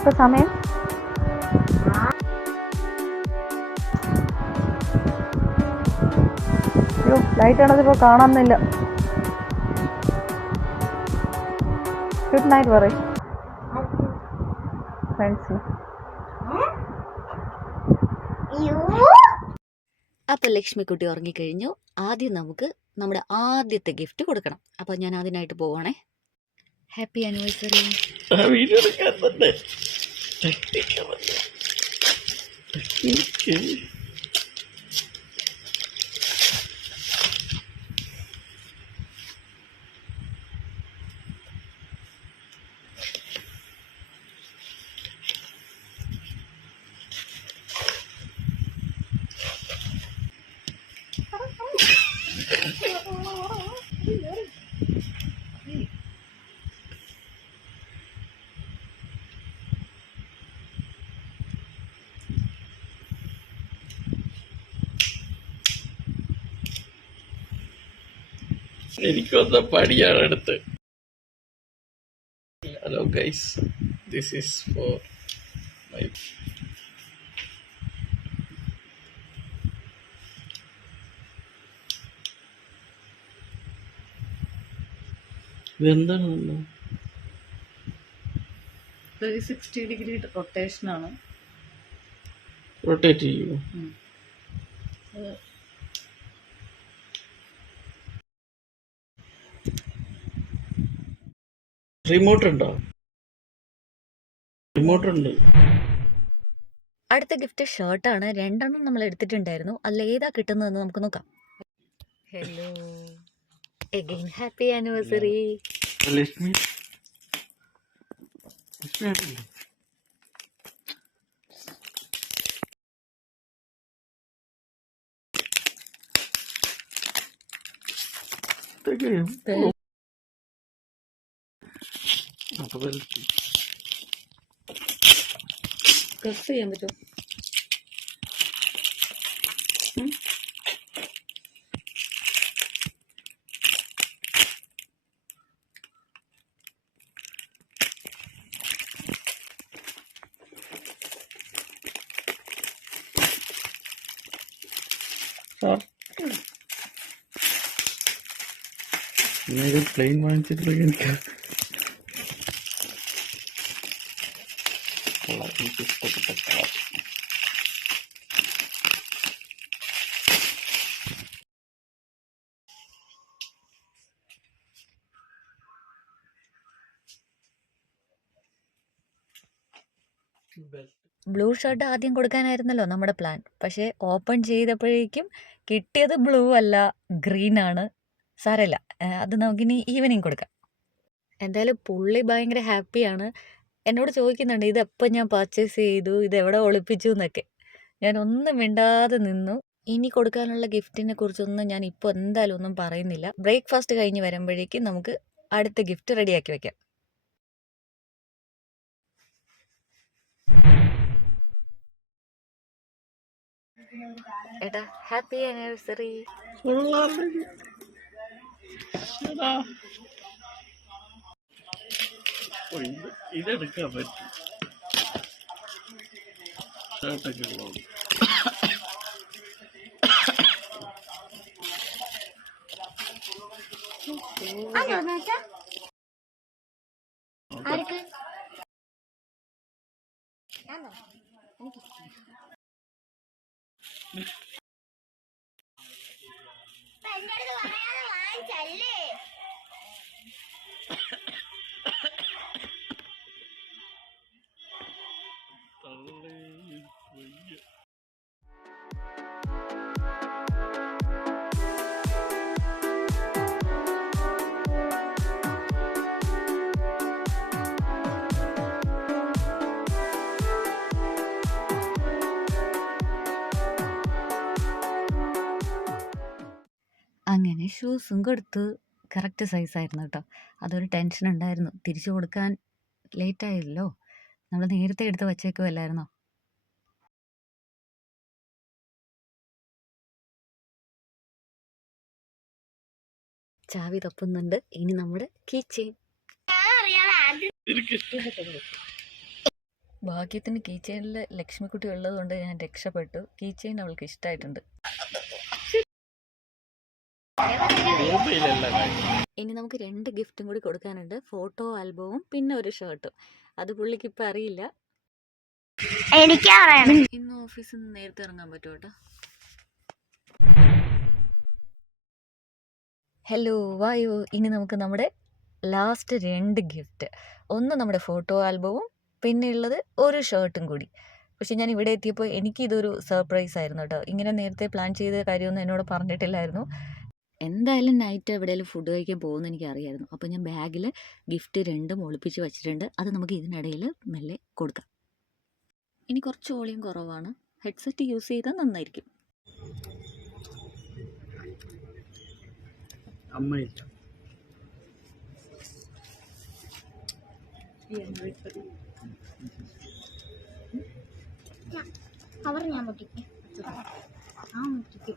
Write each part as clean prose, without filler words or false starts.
ഇപ്പൊ സമയം അയ്യോ ലൈറ്റ് അണച്ചിപ്പോൾ കാണാനില്ല. ഗുഡ് നൈറ്റ് പറയും ഫ്രണ്ട്സിന്. അപ്പോൾ ലക്ഷ്മിക്കുട്ടി ഉറങ്ങിക്കഴിഞ്ഞു. ആദ്യം നമുക്ക് നമ്മുടെ ആദ്യത്തെ ഗിഫ്റ്റ് കൊടുക്കണം. അപ്പോൾ ഞാൻ അതിനായിട്ട് പോവാണേ. Happy anniversary. എനിക്കൊന്ന പണിയാണ് അടുത്ത്. Hello guys, this is for my ഇതെന്താണ്? 360 ഡിഗ്രി റൊട്ടേഷനാണ്. റൊട്ടേറ്റ് ചെയ്യുമോ? റിമോട്ട് ഉണ്ടോ? റിമോട്ട് ഉണ്ട്. അടുത്ത ഗിഫ്റ്റ് ഷർട്ടാണ്. 2 നമ്മൾ എടുത്തിട്ടുണ്ടായിരുന്നു. അതിൽ ഏതാ കിട്ടുന്നതെന്ന് നമുക്ക് നോക്കാം. Hello again, happy anniversary. Lakshmi press ചെയ്യാൻ പറ്റുമോ? പ്ലെയിൻ വാങ്ങിച്ചിട്ടുണ്ടെങ്കിൽ എനിക്ക് ഇഷ്ടപ്പെട്ട കളർ. ബ്ലൂ ഷർട്ട് ആദ്യം കൊടുക്കാനായിരുന്നല്ലോ നമ്മുടെ പ്ലാൻ. പക്ഷേ ഓപ്പൺ ചെയ്തപ്പോഴേക്കും കിട്ടിയത് ബ്ലൂ അല്ല, ഗ്രീൻ ആണ്. സാരമില്ല, അത് നമുക്കിനി ഈവനിങ് കൊടുക്കാം. എന്തായാലും പുള്ളി ഭയങ്കര ഹാപ്പിയാണ്. എന്നോട് ചോദിക്കുന്നുണ്ട് ഇതെപ്പോൾ ഞാൻ പർച്ചേസ് ചെയ്തു, ഇതെവിടെ ഒളിപ്പിച്ചു എന്നൊക്കെ. ഞാൻ ഒന്നും മിണ്ടാതെ നിന്നു. ഇനി കൊടുക്കാനുള്ള ഗിഫ്റ്റിനെ കുറിച്ചൊന്നും ഞാൻ ഇപ്പോൾ എന്തായാലും ഒന്നും പറയുന്നില്ല. ബ്രേക്ക്ഫാസ്റ്റ് കഴിഞ്ഞ് വരുമ്പോഴേക്കും നമുക്ക് അടുത്ത ഗിഫ്റ്റ് റെഡിയാക്കി വെക്കാം. ഏട്ടാ ഹാപ്പി ആനിവേഴ്സറി. ഇതെടുക്കാൻ പറ്റും. ഷർട്ടൊക്കെ അങ്ങനെ ഷൂസും കൊടുത്തു. കറക്റ്റ് സൈസായിരുന്നു കേട്ടോ. അതൊരു ടെൻഷൻ ഉണ്ടായിരുന്നു, തിരിച്ചു കൊടുക്കാൻ ലേറ്റായല്ലോ. നമ്മൾ നേരത്തെ എടുത്ത് വച്ചേക്കുമല്ലായിരുന്നോ. ചാവി തപ്പുന്നുണ്ട്. ഇനി നമ്മുടെ കീ ചെയിൻ. ഭാഗ്യത്തിന് കീ ചെയിനിൽ ലക്ഷ്മിക്കുട്ടി ഉള്ളതുകൊണ്ട് ഞാൻ രക്ഷപ്പെട്ടു. കീ ചെയിൻ അവൾക്ക് ഇഷ്ടമായിട്ടുണ്ട്. ഇനി നമുക്ക് 2 ഗിഫ്റ്റും കൂടി കൊടുക്കാനുണ്ട്. ഫോട്ടോ ആൽബവും പിന്നെ ഒരു ഷർട്ടും. അത് പുള്ളിക്ക് ഇപ്പം അറിയില്ല. ഇന്ന് ഓഫീസിൽ നിന്ന് നേരത്തെ ഇറങ്ങാൻ പറ്റുമോ കേട്ടോ? ഹലോ വായോ. ഇനി നമുക്ക് നമ്മുടെ ലാസ്റ്റ് 2 ഗിഫ്റ്റ്. ഒന്ന് നമ്മുടെ ഫോട്ടോ ആൽബവും പിന്നെ ഉള്ളത് ഒരു ഷർട്ടും കൂടി. പക്ഷെ ഞാൻ ഇവിടെ എത്തിയപ്പോൾ എനിക്കിതൊരു സർപ്രൈസ് ആയിരുന്നു കേട്ടോ. ഇങ്ങനെ നേരത്തെ പ്ലാൻ ചെയ്ത കാര്യമൊന്നും എന്നോട് പറഞ്ഞിട്ടില്ലായിരുന്നു. എന്തായാലും നൈറ്റ് എവിടെയെങ്കിലും ഫുഡ് കഴിക്കാൻ പോകുമെന്ന് എനിക്കറിയായിരുന്നു. അപ്പോൾ ഞാൻ ബാഗിൽ ഗിഫ്റ്റ് 2 ഒളിപ്പിച്ച് വെച്ചിട്ടുണ്ട്. അത് നമുക്ക് ഇതിനിടയിൽ മെല്ലെ കൊടുക്കാം. ഇനി കുറച്ച് വോളിയം കുറവാണ്. ഹെഡ്സെറ്റ് യൂസ് ചെയ്താൽ നന്നായിരിക്കും. അമ്മയില്ല. അവർ ഞാൻ പൊട്ടിക്കും. ആ പൊട്ടിക്കും.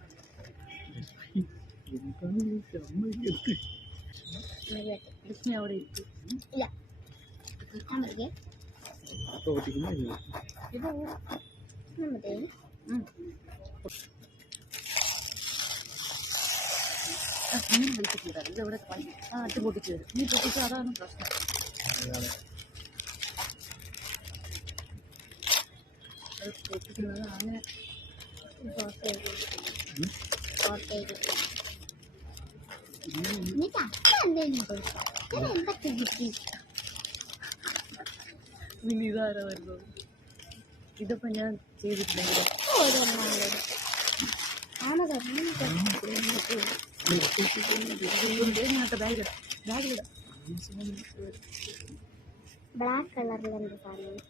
അവിടെ ഇരിക്കും. ഇല്ല ഞാൻ പൊട്ടിക്കേ. ഇത് നമ്മുടെ അങ്ങനെ വിളിച്ചിട്ടില്ല. ഇതവിടെ അട്ട് പൊട്ടിച്ചു തരും. നീ പൊട്ടിച്ചു, അതാണ് പ്രശ്നം. അത് പൊട്ടിക്കുന്നത് അങ്ങനെ എനിക്ക് അച്ഛ എന്തെങ്കിലും കൊടുക്കും. ഞാൻ എന്തൊക്കെ കിട്ടി. ഇനി ഇതാരാ വരുന്നത്? ഇതിപ്പോൾ ഞാൻ ചെയ്തിട്ടുണ്ടെങ്കിൽ ബാഗിലിടാം. ബ്ലാക്ക് കളറിലെന്ത് സാധനം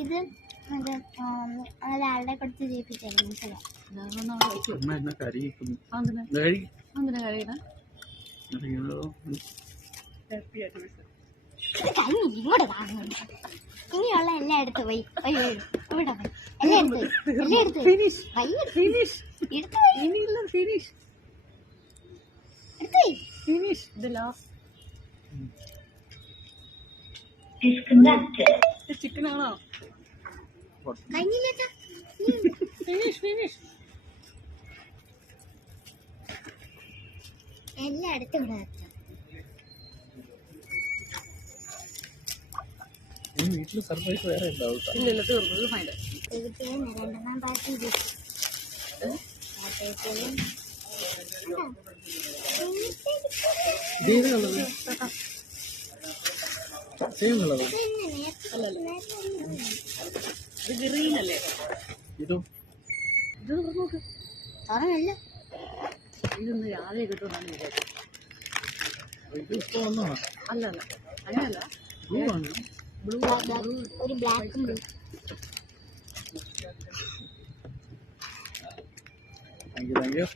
ഇത് ഒരാളുടെ കൊടുത്ത് ജയിപ്പിച്ചായിരുന്നു. ഇങ്ങോട്ട് കാണുന്നുണ്ട്. ഇനിയുള്ള എല്ലാം എടുത്ത് പോയി ഇവിടെ പോയി എല്ലാം എടുത്ത് ചിക്കനാണോ? കഴിഞ്ഞില്ല എല്ലാം എടുത്ത് ഇവിടെ വീട്ടിൽ സർപ്രൈസ് വേറെ ഉണ്ടാവും. ഇല്ല, തീർന്നു. ഇത് ഫൈനൽ. രണ്ടെണ്ണം പാർട്ടി ഇത് ഗ്രീൻ അല്ലേ? ഇതോ ഇത് നോക്ക്. പറഞ്ഞല്ല ഇതൊന്ന് രാവിലെ കിട്ടുമെന്നാണ് വിചാരിച്ചത്. ഇത് ഇഷ്ടമൊന്നോ? അല്ല അങ്ങനെയല്ല. ബ്ലൂ ആണ്. ഒരു ബ്ലാക്കും ബ്ലൂ. Thank you.